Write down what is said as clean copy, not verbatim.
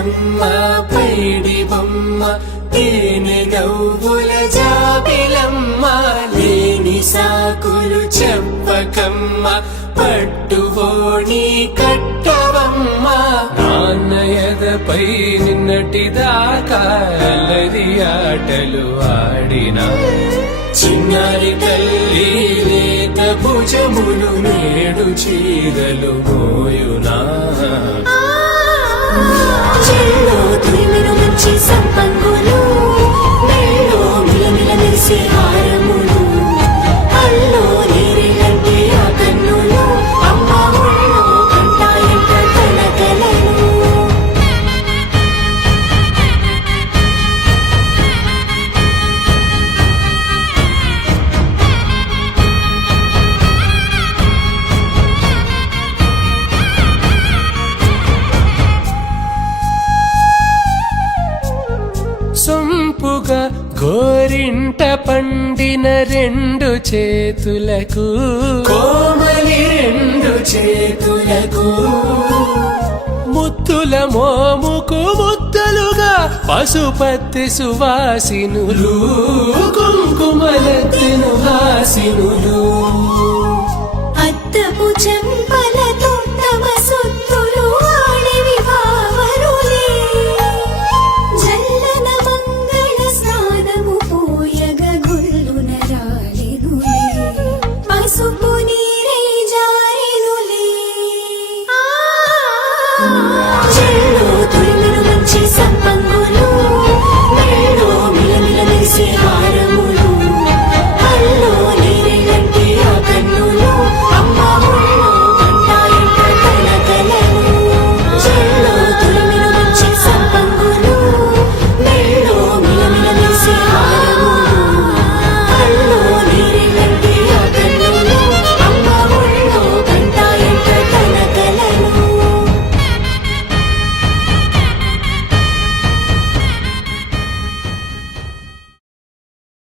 బుగ్గలమ్మ పైడి బొమ్మ తేనె నవ్వుల జాబిలమ్మ లేని సాకులు చెప్పకమ్మ పట్టువోణి కట్టవమ్మ నాన్నయదపై నిన్నటిదాకా అల్లరి ఆటలు ఆడినా చిన్నారి తల్లి లేత భుజములు నేడు చీరలు మోయునా చెల్లో తురిమిను మంచి సంపంగులు మెల్లో మిలమిల మెరిసే హారములు అల్లో నీరిలంటే ఆ కన్నులు అమ్మ ఒళ్ళో కంటాయంట కలకలను సొంపుగా గోరింట పండిన రెండు చేతులకు కోమలి రెండు చేతులకు ముత్తుల మోముకు ముద్దలుగా పశుపతి సువాసినులు కుంకుమలెత్తిను హాసినులు అద్దపు చెంపల